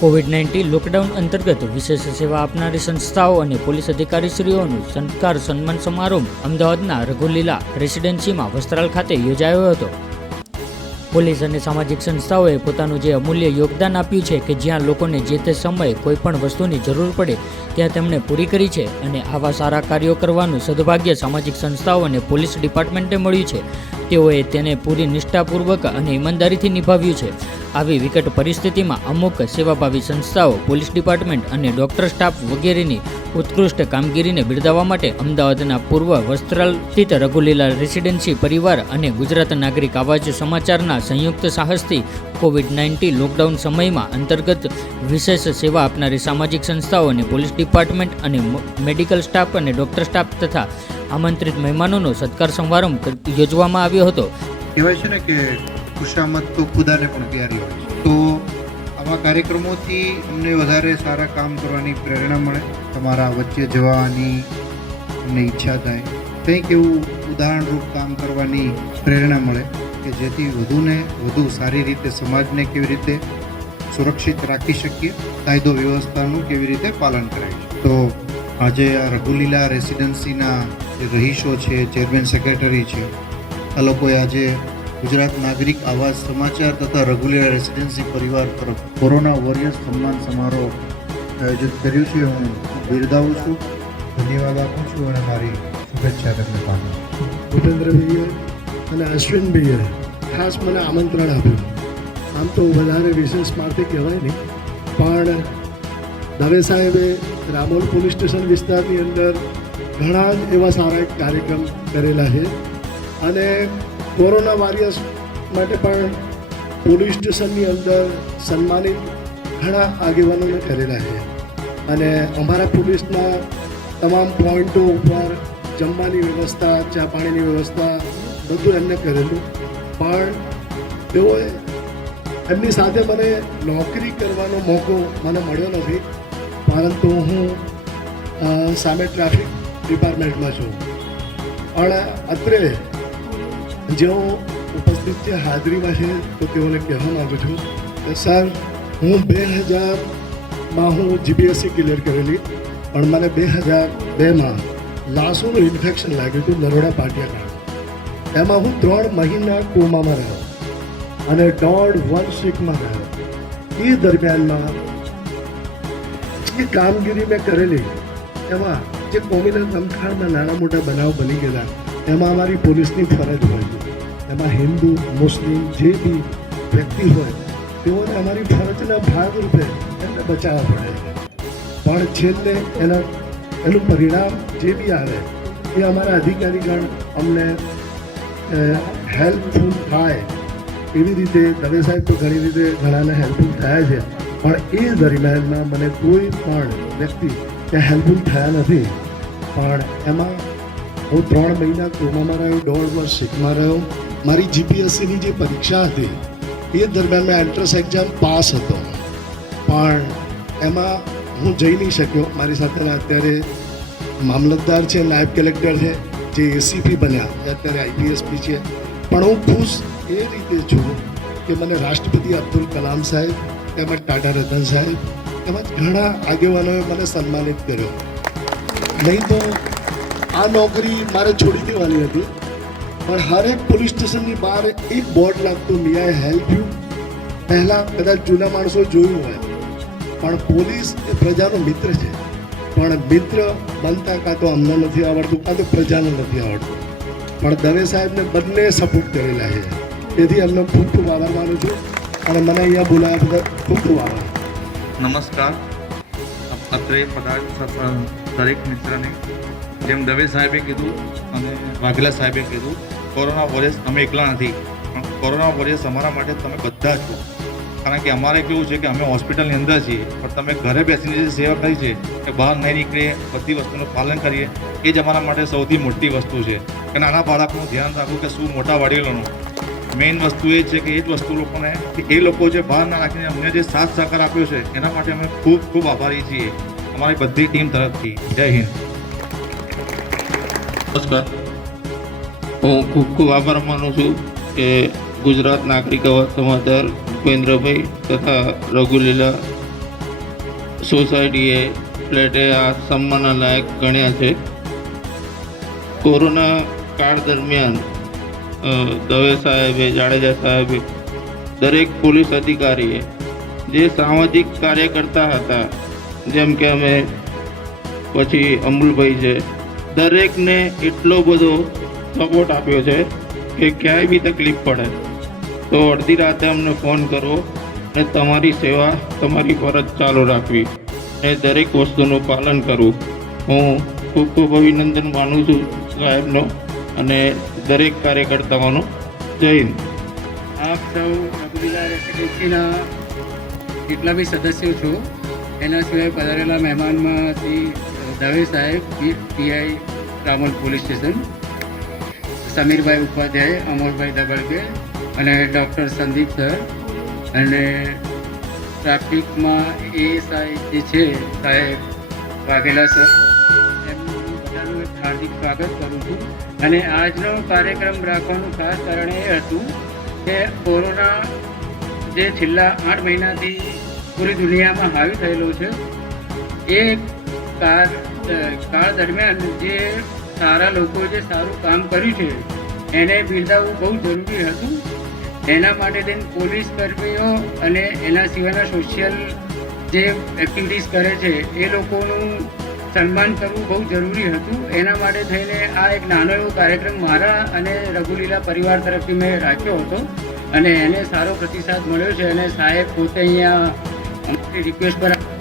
Covid nineteen lockdown અંતર્ગત વિશેષ સેવા આપનારી સંસ્થાઓ અને પોલીસ અધિકારીશ્રીઓનું સંસ્કાર સન્માન સમારોહ અમદાવાદના રઘુલીલા રેસિડેન્સીમાં વસ્ત્રાલ ખાતે યોજાયો હતો. પોલીસ અને સામાજિક સંસ્થાઓએ પોતાનું જે અમૂલ્ય યોગદાન આપ્યું છે કે જ્યાં લોકોને જે તે સમયે કોઈ પણ વસ્તુની જરૂર પડે, ત્યાં તેમણે પૂરી કરી છે અને આવા સારા કાર્યો કરવાનું સદભાગ્ય સામાજિક સંસ્થાઓ અને પોલીસ ડિપાર્ટમેન્ટે મળ્યું છે. તેઓએ તેને પૂરી નિષ્ઠાપૂર્વક અને ઈમાનદારીથી નિભાવ્યું છે. આવી વિકટ પરિસ્થિતિમાં અમુક સેવાભાવી સંસ્થાઓ, પોલીસ ડિપાર્ટમેન્ટ અને ડોક્ટર સ્ટાફ વગેરેની ઉત્કૃષ્ટ કામગીરીને બિરદાવવા માટે અમદાવાદના પૂર્વ વસ્ત્રાલ સ્થિત રઘુલીલા રેસિડેન્સી પરિવાર અને ગુજરાત નાગરિક આવાજ સમાચારના સંયુક્ત સાહસથી કોવિડ નાઇન્ટીન લોકડાઉન સમયમાં અંતર્ગત વિશેષ સેવા આપનારી સામાજિક સંસ્થાઓ અને પોલીસ ડિપાર્ટમેન્ટ અને મેડિકલ સ્ટાફ અને ડોક્ટર સ્ટાફ તથા આમંત્રિત મહેમાનોનો સત્કાર સમારંભ યોજવામાં આવ્યો હતો. કહેવાય છે ને કે ખુશામત તો ખુદાને પણ પ્યારી હોય તો આવા કાર્યક્રમોથી અમને વધારે સારા કામ કરવાની પ્રેરણા મળે, તમારા વચ્ચે જવાની અમને ઈચ્છા થાય. કંઈક એવું ઉદાહરણરૂપ કામ કરવાની પ્રેરણા મળે કે જેથી વધુને વધુ સારી રીતે સમાજને કેવી રીતે સુરક્ષિત રાખી શકીએ, કાયદો વ્યવસ્થાનું કેવી રીતે પાલન કરાય. તો આજે આ રઘુલીલા રેસિડેન્સીના જે રહીશો છે ચેરમેન સેક્રેટરી છે. આ લોકોએ આજે ગુજરાત નાગરિક આવાસ સમાચાર તથા રેગ્યુલર રેસિડેન્સી પરિવાર તરફ કોરોના વોરિયર્સ સન્માન સમારોહ આયોજિત કર્યું છે. હું બિરદાવું છું. ધન્યવાદ આપું છું અને મારી શુભેચ્છા તમને પામી ભૂપેન્દ્રભાઈએ અને અશ્વિનભાઈએ ખાસ મને આમંત્રણ આપ્યું. આમ તો વધારે વિશેષ માટે કહેવાય નહીં, પણ દવે સાહેબે રામોલ પોલીસ સ્ટેશન વિસ્તારની અંદર ઘણા જ એવા સારા કાર્યક્રમ કરેલા છે. અને કોરોના વોરિયર્સ માટે પણ પોલીસ સ્ટેશનની અંદર સન્માનિત ઘણા આગેવાનોને કરેલા છે. અને અમારા પોલીસના તમામ પોઈન્ટો ઉપર જમવાની વ્યવસ્થા, ચા પાણીની વ્યવસ્થા બધું એમને કરેલું. પણ તેઓએ એમની સાથે મને નોકરી કરવાનો મોકો મને મળ્યો નથી. પરંતુ હું સામે ટ્રાફિક ડિપાર્ટમેન્ટમાં છું. પણ અત્રે જેઓ ઉપસ્થિત છે હાજરીમાં છે તો તેઓને કહેવા માગું છું કે સર, હું બે હજારમાં હું જીપીએસસી ક્લિયર કરેલી, પણ મને બે હજાર બેમાં લાસુનું ઇન્ફેક્શન લાગ્યું હતું નરોડા પાટિયા એમાં હું ત્રણ મહિના કોમામાં રહ્યો અને દોઢ વર્ષ વીકમાં રહ્યો. એ દરમિયાનમાં જે કામગીરી મેં કરેલી, એમાં જે કોમીના તમખાણમાં નાના મોટા બનાવ બની ગયેલા, એમાં અમારી પોલીસની ફરજ હોય. એમાં હિન્દુ, મુસ્લિમ જે બી વ્યક્તિ હોય, તેઓને અમારી ફરજના ભાગરૂપે એમને બચાવવા પડે. પણ છેલ્લે એના, એનું પરિણામ જે બી આવે, એ અમારા અધિકારીગણ અમને હેલ્પફુલ થાય. એવી રીતે દવે સાહેબ તો ઘણી રીતે ઘણાને હેલ્પફુલ થયા છે, પણ એ દરમિયાનમાં મને કોઈ પણ વ્યક્તિ ત્યાં હેલ્પફુલ થયા નથી. પણ એમાં હું ત્રણ મહિના કોમામાં રહ્યો, દોઢ વર્ષ શીખમાં રહ્યો. મારી જીપીએસસીની જે પરીક્ષા હતી, એ દરમિયાન મેં એન્ટ્રન્સ એક્ઝામ પાસ હતો. પણ એમાં હું જઈ નહીં શક્યો. મારી સાથેના અત્યારે મામલતદાર છે, નાયબ કલેક્ટર છે, જે એસીપી બન્યા. એ અત્યારે આઈપીએસપી છે. પણ હું ખુશ એ રીતે છું કે મને રાષ્ટ્રપતિ અબ્દુલ કલામ સાહેબ, તેમજ ટાટા રતન સાહેબ તેમજ ઘણા આગેવાનોએ મને સન્માનિત કર્યો. નહીં તો આ નોકરી મારે છોડી દેવાની હતી. પણ હરેક પોલીસ સ્ટેશનની બહાર એક બોર્ડ લાગતું મી આઈ હેલ્પ યુ પહેલાં કદાચ જૂના માણસો જોયું હોય. પણ પોલીસ એ પ્રજાનો મિત્ર છે. પણ મિત્ર બનતા કાં તો અમને નથી આવડતું, કાં તો પ્રજાને નથી આવડતું. પણ દવે સાહેબને બંને સપોર્ટ કરેલા છે. તેથી અમને ખૂબ ખૂબ આભાર માનું છું. અને મને અહીંયા બોલાવ્યા બદલ ખૂબ ખૂબ આભાર. નમસ્કાર. અત્રે પધાર દરેક મિત્રને. જેમ દવે સાહેબે કીધું અને વાઘેલા સાહેબે કીધું, કોરોના વોરિયર્સ અમે એકલા નથી. પણ કોરોના વોરિયર્સ અમારા માટે તમે બધા છો. કારણ કે અમારે કેવું છે કે અમે હોસ્પિટલની અંદર છીએ. પણ તમે ઘરે બેસીને જે સેવા કરી છે, કે બહાર નહીં નીકળીએ બધી વસ્તુનું પાલન કરીએ, એ જ અમારા માટે સૌથી મોટી વસ્તુ છે. કે નાના બાળકનું ધ્યાન રાખવું કે શું મોટા વડીલોનું. મેઇન વસ્તુ એ છે કે એ જ વસ્તુ લોકોને કે એ લોકો જે બહાર ના રાખીને અમને જે સાથ સહકાર આપ્યો છે, એના માટે અમે ખૂબ ખૂબ આભારી છીએ. અમારી બધી ટીમ તરફથી. જય હિન્દ. નમસ્કાર. હું ખૂબ ખૂબ આભાર માનું છું કે ગુજરાત નાગરિક અવાજ સમાચાર ભૂપેન્દ્રભાઈ તથા રઘુલીલા સોસાયટીએ ફ્લેટે આ સન્માનના લાયક ગણ્યા છે. કોરોના કાળ દરમિયાન દવે સાહેબે, જાડેજા સાહેબે, દરેક પોલીસ અધિકારીએ જે સામાજિક કાર્ય કરતા હતા, જેમ કે અમે, પછી અમુલભાઈ છે, દરેકને એટલો બધો સપોર્ટ આપ્યો છે કે ક્યાંય બી તકલીફ પડે. તો અડધી રાતે અમને ફોન કરવો અને તમારી સેવા, તમારી ફરજ ચાલુ રાખવી. અને દરેક વસ્તુનું પાલન કરવું હું ખૂબ ખૂબ અભિનંદન માનું છું સાહેબનો અને દરેક કાર્યકર્તાઓનો જય હિન્દ. આપ સૌ રેસિડેન્સીના જેટલા બી સદસ્યો છો, એના સિવાય પધારેલા મહેમાનમાં શ્રી દવે સાહેબ PI Ramol police station, Samirbhai Upadhyay, Amolbhai Dabdake અને ડૉક્ટર સંદીપ સર અને ટ્રાફિકમાં એ સાહેબ જે છે, સાહેબ વાઘેલા સર, એમનું બધાનું હાર્દિક સ્વાગત કરું છું. અને આજનો કાર્યક્રમ રાખવાનું ખાસ કારણ એ હતું કે કોરોના જે છેલ્લા આઠ મહિનાથી પૂરી દુનિયામાં હાવી થયેલો છે, એ કાળ કાળ દરમિયાન જે સારા લોકો જે સારું કામ કર્યું છે, એને બિરદાવવું બહુ જરૂરી હતું. એના માટે થઈને પોલીસ કર્મીઓ અને એના સિવાયના સોશિયલ જે એક્ટિવિટીઝ કરે છે, એ લોકોનું સન્માન કરવું બહુ જરૂરી હતું. એના માટે થઈને આ એક નાનો એવો કાર્યક્રમ મારા અને રઘુલીલા પરિવાર તરફથી મેં રાખ્યો હતો અને એને સારો પ્રતિસાદ મળ્યો છે અને સાહેબ પોતે અહીંયા રિક્વેસ્ટ પર